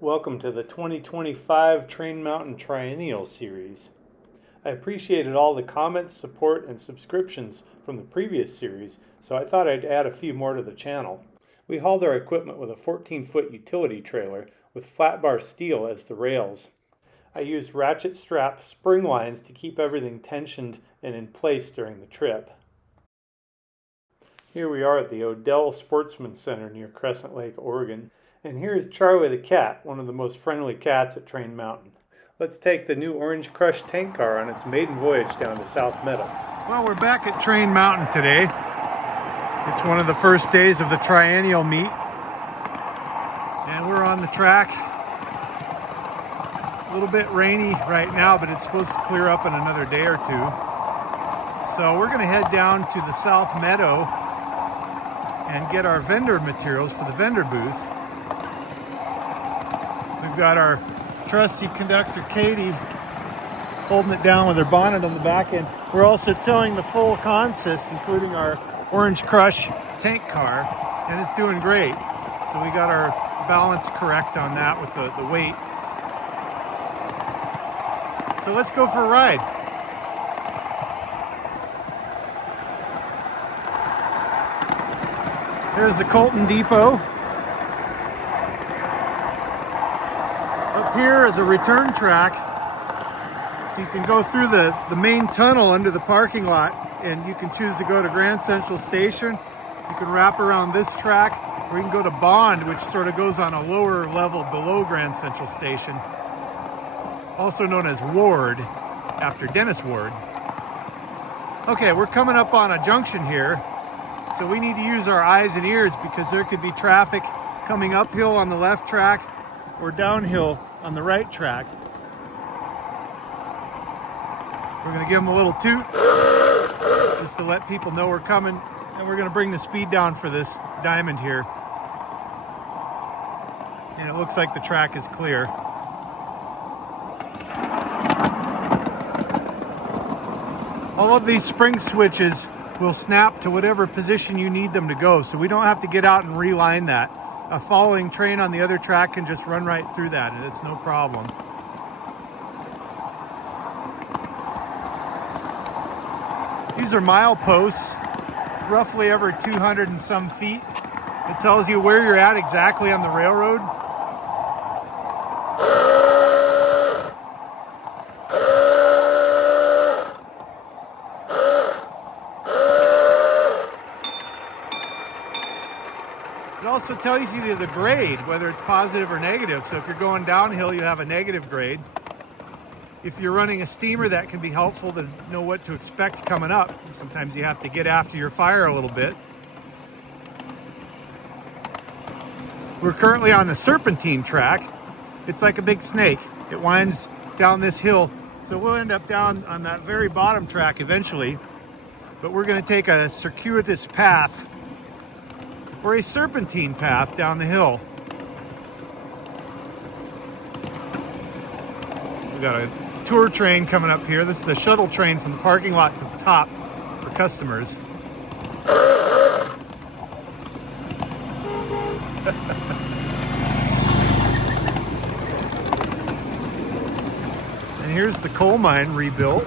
Welcome to the 2025 Train Mountain Triennial series. I appreciated all the comments, support, and subscriptions from the previous series, so I thought I'd add a few more to the channel. We hauled our equipment with a 14-foot utility trailer with flat bar steel as the rails. I used ratchet strap spring lines to keep everything tensioned and in place during the trip. Here we are at the Odell Sportsman Center near Crescent Lake, Oregon. And here's Charlie the cat, one of the most friendly cats at Train Mountain. Let's take the new Orange Crush tank car on its maiden voyage down to South Meadow. Well, we're back at Train Mountain today. It's one of the first days of the Triennial meet. And we're on the track. A little bit rainy right now, but it's supposed to clear up in another day or two. So we're going to head down to the South Meadow and get our vendor materials for the vendor booth. We've got our trusty conductor, Katie, holding it down with her bonnet on the back end. We're also towing the full consist, including our Orange Crush tank car, and it's doing great. So we got our balance correct on that with the weight. So let's go for a ride. There's the Colton Depot. Up here is a return track, so you can go through the main tunnel under the parking lot, and you can choose to go to Grand Central Station. You can wrap around this track, or you can go to Bond, which sort of goes on a lower level below Grand Central Station, also known as Ward, after Dennis Ward. Okay, we're coming up on a junction here, so we need to use our eyes and ears because there could be traffic coming uphill on the left track or downhill on the right track. We're going to give them a little toot just to let people know we're coming, and we're going to bring the speed down for this diamond here. And it looks like the track is clear. All of these spring switches will snap to whatever position you need them to go, so we don't have to get out and reline that. A following train on the other track can just run right through that, and it's no problem. These are mileposts, roughly every 200 and some feet. It tells you where you're at exactly on the railroad. It also tells you the grade, whether it's positive or negative. So if you're going downhill, you have a negative grade. If you're running a steamer, that can be helpful to know what to expect coming up. Sometimes you have to get after your fire a little bit. We're currently on the serpentine track. It's like a big snake. It winds down this hill. So we'll end up down on that very bottom track eventually. But we're going to take a circuitous path, or a serpentine path down the hill. We've got a tour train coming up here. This is a shuttle train from the parking lot to the top for customers. And here's the coal mine rebuilt.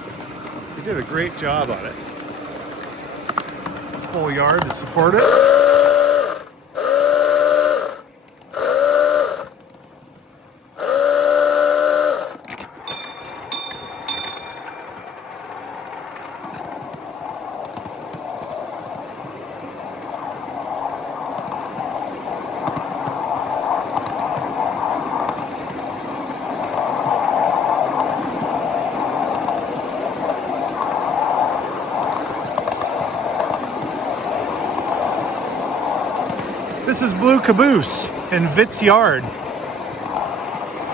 They did a great job on it. Full yard to support it. This is Blue Caboose and Vitz Yard.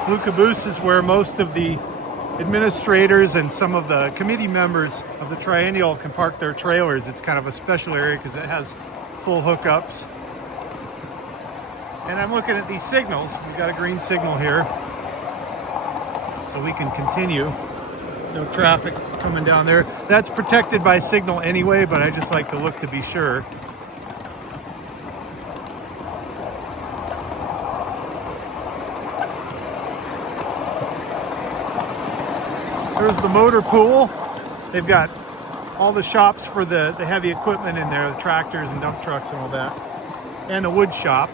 Blue Caboose is where most of the administrators and some of the committee members of the Triennial can park their trailers. It's kind of a special area because it has full hookups. And I'm looking at these signals. We've got a green signal here, so we can continue. No traffic coming down there. That's protected by signal anyway, but I just like to look to be sure. There's the motor pool. They've got all the shops for the heavy equipment in there, the tractors and dump trucks and all that. And a wood shop.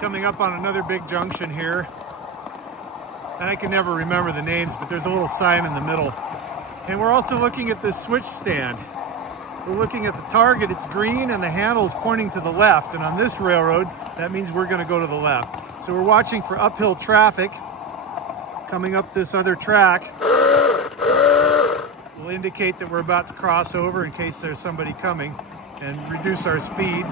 Coming up on another big junction here. And I can never remember the names, but there's a little sign in the middle. And we're also looking at this switch stand. We're looking at the target, it's green and the handle's pointing to the left. And on this railroad, that means we're gonna go to the left. So we're watching for uphill traffic coming up this other track. We'll indicate that we're about to cross over in case there's somebody coming and reduce our speed.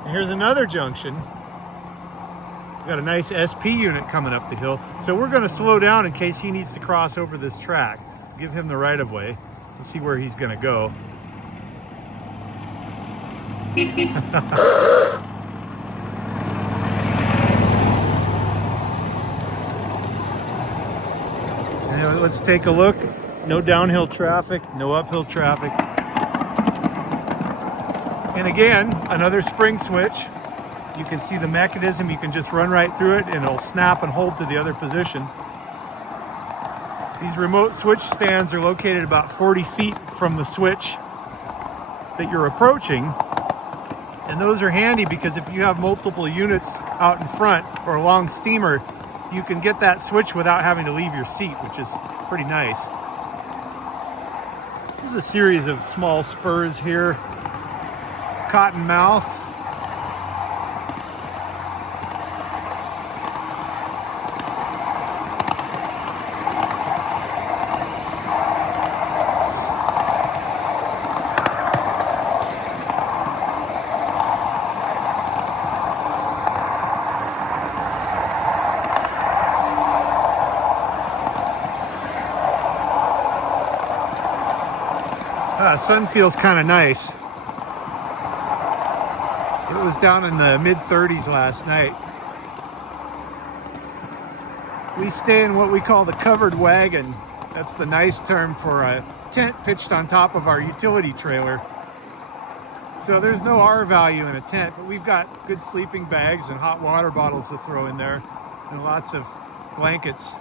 And here's another junction. We've got a nice SP unit coming up the hill. So we're gonna slow down in case he needs to cross over this track. Give him the right of way. Let's see where he's gonna go. Anyway, let's take a look. No downhill traffic, no uphill traffic. And again, another spring switch. You can see the mechanism. You can just run right through it and it'll snap and hold to the other position. These remote switch stands are located about 40 feet from the switch that you're approaching. And those are handy because if you have multiple units out in front or a long steamer, you can get that switch without having to leave your seat, which is pretty nice. There's a series of small spurs here. Cottonmouth. Sun feels kind of nice. It was down in the mid-30s last night. We stay in what we call the covered wagon. That's the nice term for a tent pitched on top of our utility trailer. So there's no R value in a tent, but we've got good sleeping bags and hot water bottles to throw in there and lots of blankets.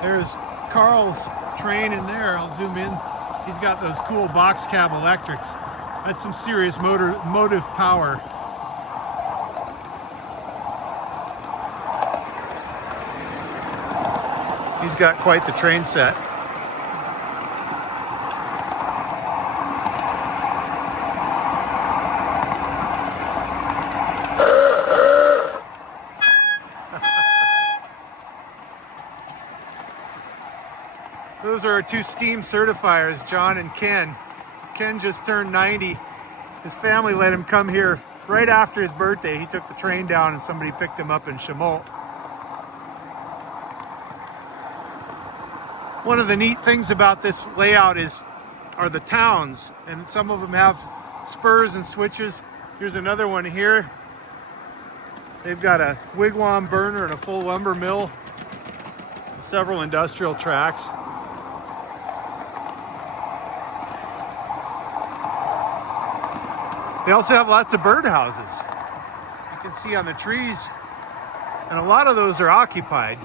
There's Carl's train in there. I'll zoom in. He's got those cool box cab electrics. That's some serious motive power. He's got quite the train set. Those are our two steam certifiers, John and Ken. Ken just turned 90. His family let him come here right after his birthday. He took the train down and somebody picked him up in Chaumont. One of the neat things about this layout are the towns, and some of them have spurs and switches. Here's another one here. They've got a wigwam burner and a full lumber mill, and several industrial tracks. They also have lots of birdhouses. You can see on the trees, and a lot of those are occupied.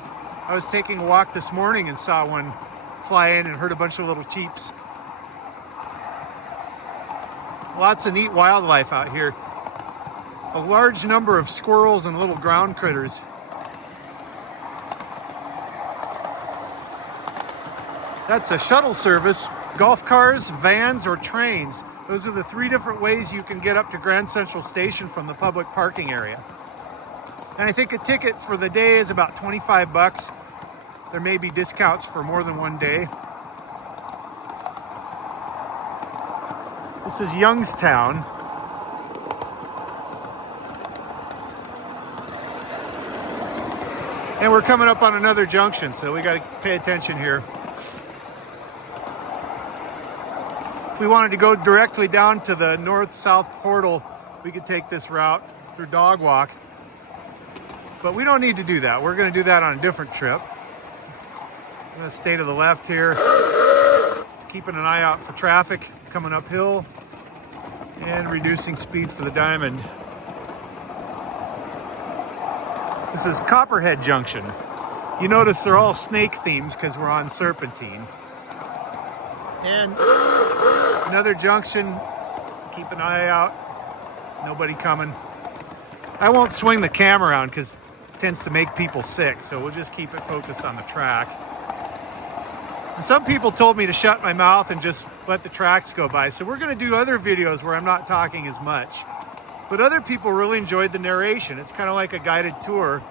I was taking a walk this morning and saw one fly in and heard a bunch of little cheeps. Lots of neat wildlife out here. A large number of squirrels and little ground critters. That's a shuttle service, golf cars, vans, or trains. Those are the three different ways you can get up to Grand Central Station from the public parking area. And I think a ticket for the day is about 25 bucks. There may be discounts for more than one day. This is Youngstown. And we're coming up on another junction, so we got to pay attention here. If we wanted to go directly down to the north-south portal, we could take this route through Dog Walk. But we don't need to do that. We're going to do that on a different trip. I'm going to stay to the left here, keeping an eye out for traffic coming uphill and reducing speed for the diamond. This is Copperhead Junction. You notice they're all snake themes because we're on Serpentine. And another junction, keep an eye out, nobody coming. I won't swing the camera around because it tends to make people sick, so we'll just keep it focused on the track. And some people told me to shut my mouth and just let the tracks go by, so we're going to do other videos where I'm not talking as much. But other people really enjoyed the narration. It's kind of like a guided tour.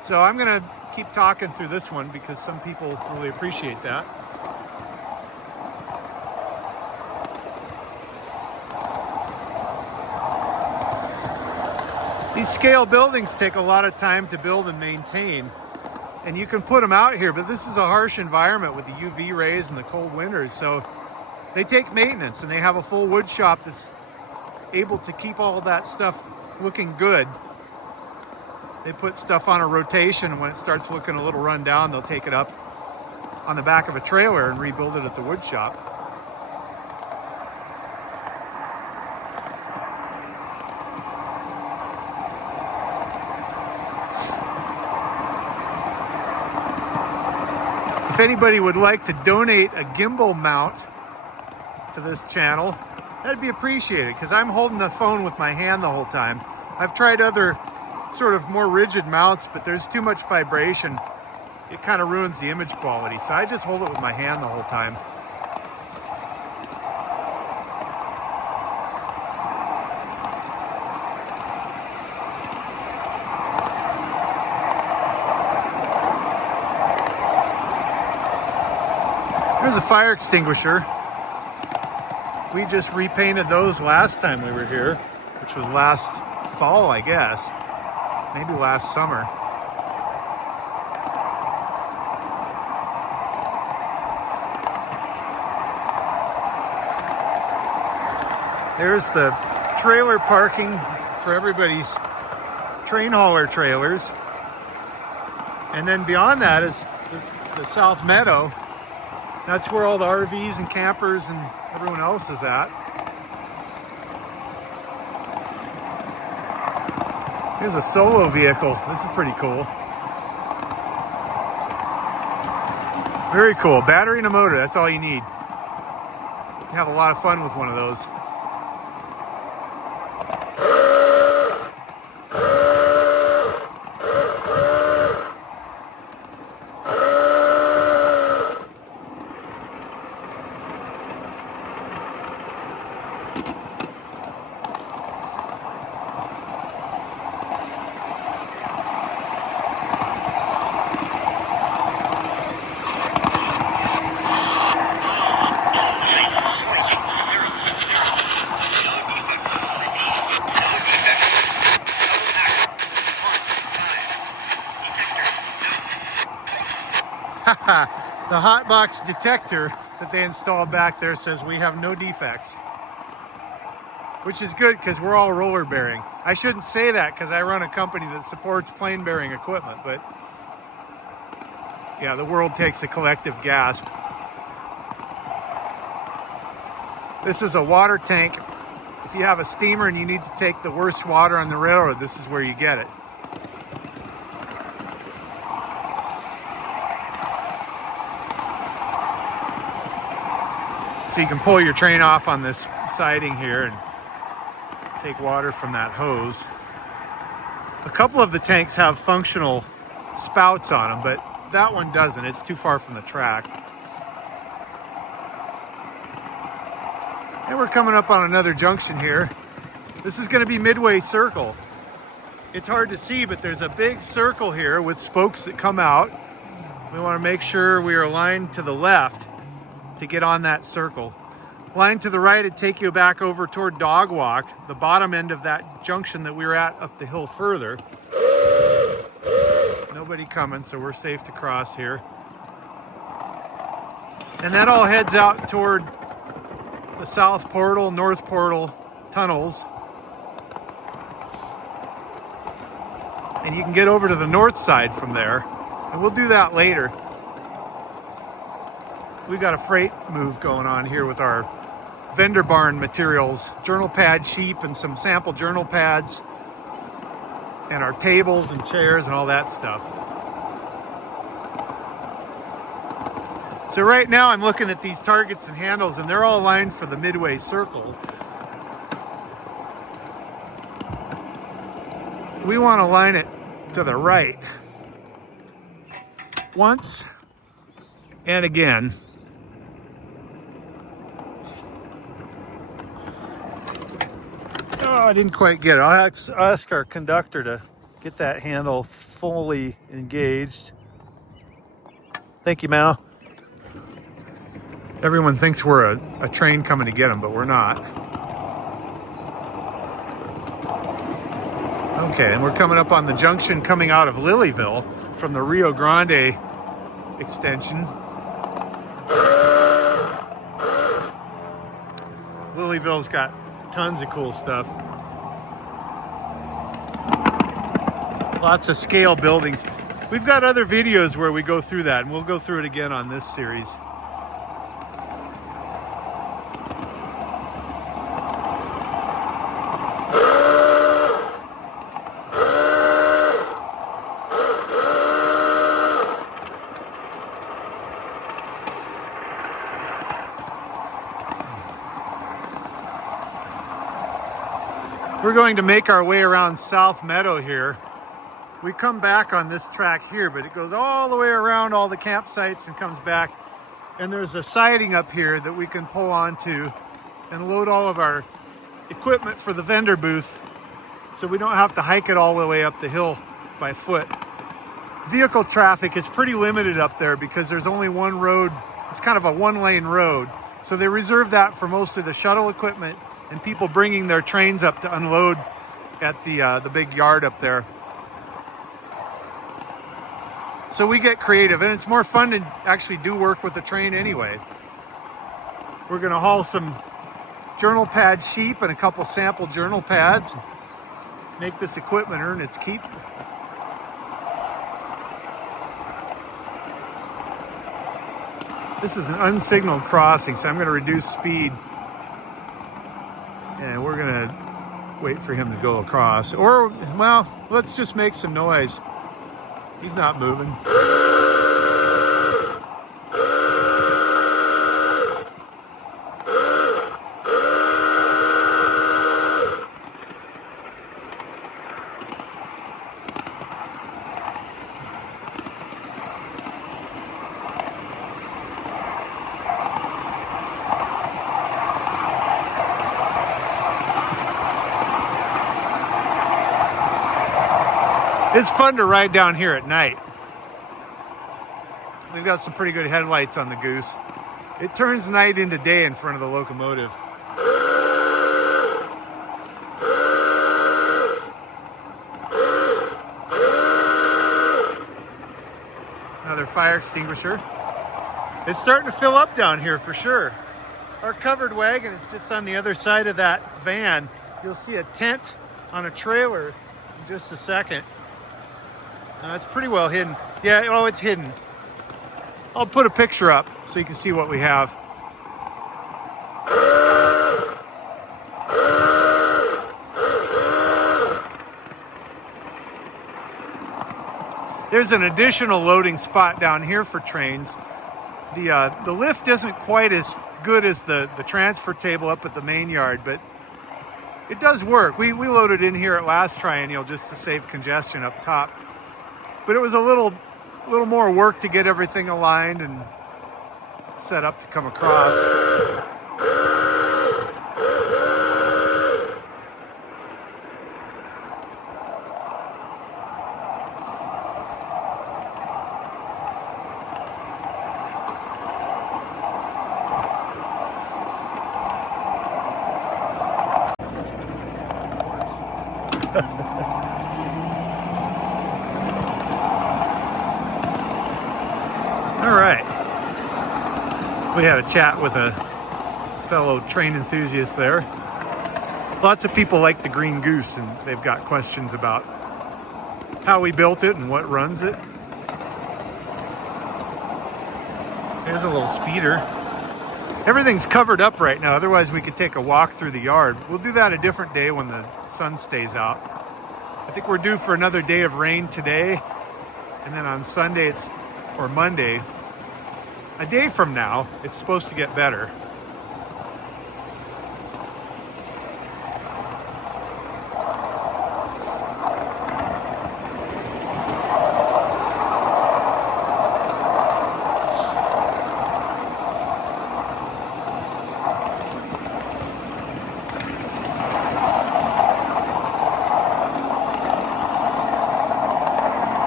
So I'm going to keep talking through this one because some people really appreciate that. These scale buildings take a lot of time to build and maintain. And you can put them out here, but this is a harsh environment with the UV rays and the cold winters. So they take maintenance, and they have a full wood shop that's able to keep all of that stuff looking good. They put stuff on a rotation, and when it starts looking a little run down, they'll take it up on the back of a trailer and rebuild it at the wood shop. If anybody would like to donate a gimbal mount to this channel, that'd be appreciated because I'm holding the phone with my hand the whole time. I've tried other sort of more rigid mounts, but there's too much vibration. It kind of ruins the image quality, so I just hold it with my hand the whole time. There's a fire extinguisher. We just repainted those last time we were here, which was last fall, I guess. Maybe last summer. There's the trailer parking for everybody's train hauler trailers. And then beyond that is the South Meadow. That's where all the RVs and campers and everyone else is at. Here's a solo vehicle. This is pretty cool. Very cool. Battery and a motor, that's all you need. You have a lot of fun with one of those. The hot box detector that they installed back there says we have no defects, which is good because we're all roller bearing. I shouldn't say that because I run a company that supports plane bearing equipment, but yeah, the world takes a collective gasp. This is a water tank. If you have a steamer and you need to take the worst water on the railroad, this is where you get it. So you can pull your train off on this siding here and take water from that hose. A couple of the tanks have functional spouts on them, but that one doesn't. It's too far from the track. And we're coming up on another junction here. This is going to be Midway Circle. It's hard to see, but there's a big circle here with spokes that come out. We want to make sure we are aligned to the left to get on that circle. Line to the right would take you back over toward Dog Walk, the bottom end of that junction that we were at up the hill further. Nobody coming, so we're safe to cross here. And that all heads out toward the South Portal, North Portal tunnels. And you can get over to the north side from there. And we'll do that later. we got a freight move going on here with our vendor barn materials, journal pad sheep and some sample journal pads, and our tables and chairs and all that stuff. So right now I'm looking at these targets and handles, and they're all aligned for the midway circle. We want to line it to the right once and again. Oh, I didn't quite get it. I'll ask our conductor to get that handle fully engaged. Thank you, Mal. Everyone thinks we're a train coming to get them, but we're not. Okay, and we're coming up on the junction coming out of Lilyville from the Rio Grande extension. Lilyville's got tons of cool stuff. Lots of scale buildings. We've got other videos where we go through that, and we'll go through it again on this series. We're going to make our way around South Meadow here. We come back on this track here, but it goes all the way around all the campsites and comes back. And there's a siding up here that we can pull onto and load all of our equipment for the vendor booth, so we don't have to hike it all the way up the hill by foot. Vehicle traffic is pretty limited up there because there's only one road. It's kind of a one-lane road. So they reserve that for most of the shuttle equipment and people bringing their trains up to unload at the big yard up there. So we get creative, and it's more fun to actually do work with the train anyway. We're gonna haul some journal pad sheep and a couple sample journal pads, make this equipment earn its keep. This is an unsignaled crossing, so I'm gonna reduce speed. And we're gonna wait for him to go across. Or, well, let's just make some noise. He's not moving. It's fun to ride down here at night. We've got some pretty good headlights on the Goose. It turns night into day in front of the locomotive. Another fire extinguisher. It's starting to fill up down here for sure. Our covered wagon is just on the other side of that van. You'll see a tent on a trailer in just a second. It's pretty well hidden. Yeah, oh, it's hidden. I'll put a picture up so you can see what we have. There's an additional loading spot down here for trains. The lift isn't quite as good as the transfer table up at the main yard, but it does work. We loaded in here at last Treinnial just to save congestion up top. But it was a little more work to get everything aligned and set up to come across. All right. We had a chat with a fellow train enthusiast there. Lots of people like the Green Goose, and they've got questions about how we built it and what runs it. There's a little speeder. Everything's covered up right now, otherwise we could take a walk through the yard. We'll do that a different day when the sun stays out. I think we're due for another day of rain today, and then on Sunday or Monday, a day from now, it's supposed to get better.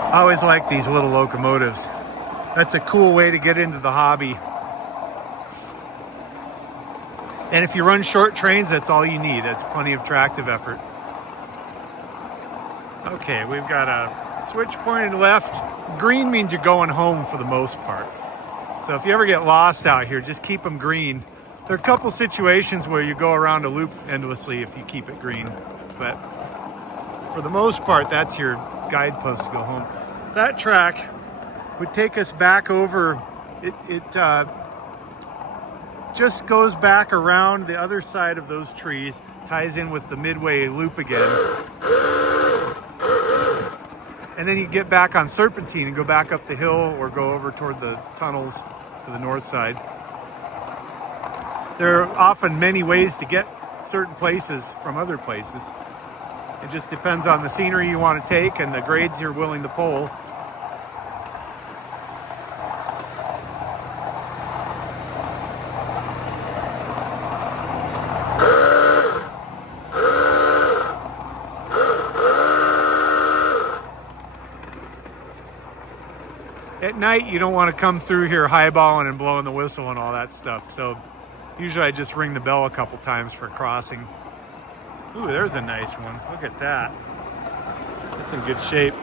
I always like these little locomotives. That's a cool way to get into the hobby. And if you run short trains, that's all you need. That's plenty of tractive effort. Okay, we've got a switch pointed left. Green means you're going home for the most part. So if you ever get lost out here, just keep them green. There are a couple situations where you go around a loop endlessly if you keep it green. But for the most part, that's your guidepost to go home. That track would take us back over. It just goes back around the other side of those trees, ties in with the Midway loop again. And then you get back on Serpentine and go back up the hill or go over toward the tunnels to the north side. There are often many ways to get certain places from other places. It just depends on the scenery you want to take and the grades you're willing to pull. At night, you don't want to come through here highballing and blowing the whistle and all that stuff. So usually I just ring the bell a couple times for crossing. Ooh, there's a nice one. Look at that. That's in good shape.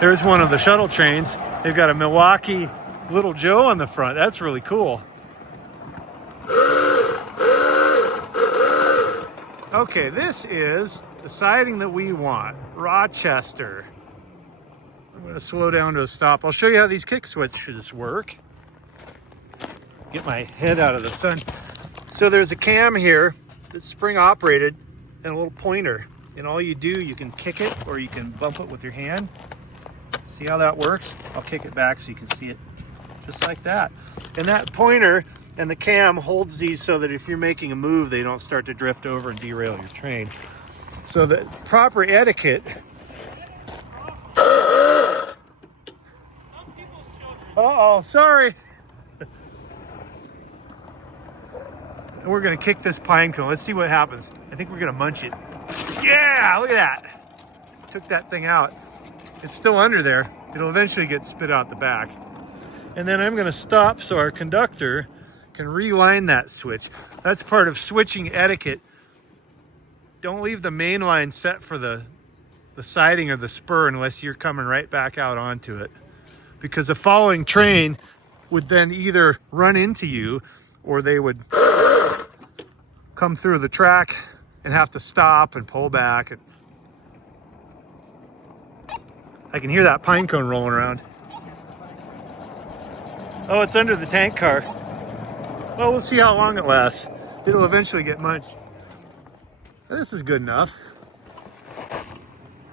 There's one of the shuttle trains. They've got a Milwaukee Little Joe on the front. That's really cool. Okay, this is the siding that we want. Rochester. I'm going to slow down to a stop. I'll show you how these kick switches work. Get my head out of the sun. So there's a cam here that's spring operated and a little pointer. And all you do, you can kick it or you can bump it with your hand. See how that works? I'll kick it back so you can see it just like that. And that pointer and the cam holds these so that if you're making a move, they don't start to drift over and derail your train. So the proper etiquette. Uh-oh, sorry. And we're gonna kick this pine cone. Let's see what happens. I think we're gonna munch it. Yeah, look at that. Took that thing out. It's still under there. It'll eventually get spit out the back. And then I'm gonna stop so our conductor can reline that switch. That's part of switching etiquette. Don't leave the main line set for the siding or the spur unless you're coming right back out onto it. Because a following train would then either run into you or they would come through the track and have to stop and pull back. And I can hear that pine cone rolling around. Oh, it's under the tank car. Well, we'll see how long it lasts. It'll eventually get munched. This is good enough.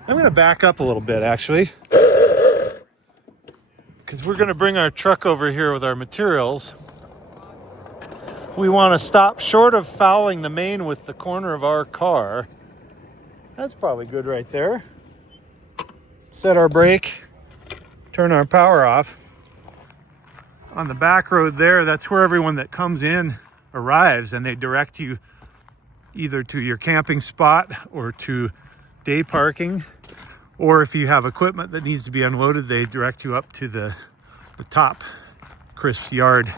I'm going to back up a little bit, actually, because we're going to bring our truck over here with our materials. We want to stop short of fouling the main with the corner of our car. That's probably good right there. Set our brake, turn our power off. On the back road there, that's where everyone that comes in arrives, and they direct you either to your camping spot or to day parking, or if you have equipment that needs to be unloaded, they direct you up to the top Crisp's yard.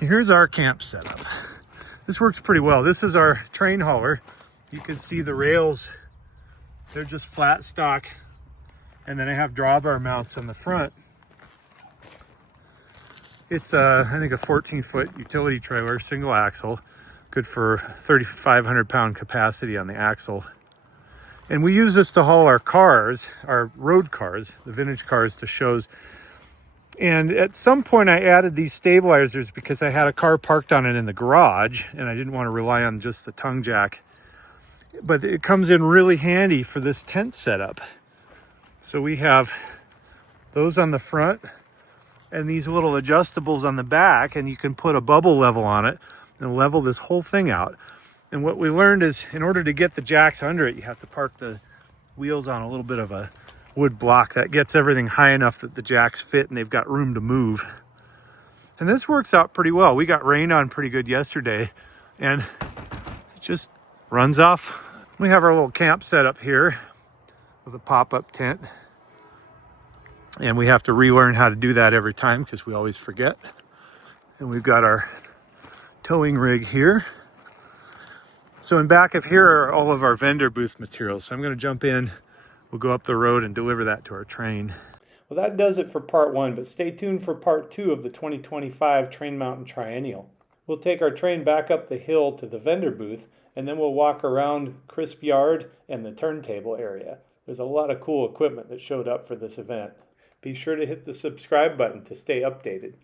Here's our camp setup. This works pretty well. This is our train hauler. You can see the rails, they're just flat stock, and then I have drawbar mounts on the front. It's I think a 14-foot utility trailer, single axle. Good for 3,500 pound capacity on the axle. And we use this to haul our cars, our road cars, the vintage cars, to shows. And at some point I added these stabilizers because I had a car parked on it in the garage and I didn't want to rely on just the tongue jack. But it comes in really handy for this tent setup. So we have those on the front and these little adjustables on the back, and you can put a bubble level on it and level this whole thing out. And what we learned is in order to get the jacks under it, you have to park the wheels on a little bit of a wood block that gets everything high enough that the jacks fit and they've got room to move. And this works out pretty well. We got rained on pretty good yesterday and it just runs off. We have our little camp set up here with a pop-up tent. And we have to relearn how to do that every time because we always forget. And we've got our towing rig here. So in back of here are all of our vendor booth materials. So I'm going to jump in, we'll go up the road and deliver that to our train. Well, that does it for part 1, but stay tuned for part 2 of the 2025 Train Mountain Triennial. We'll take our train back up the hill to the vendor booth, and then we'll walk around Crisp Yard and the turntable area. There's a lot of cool equipment that showed up for this event. Be sure to hit the subscribe button to stay updated.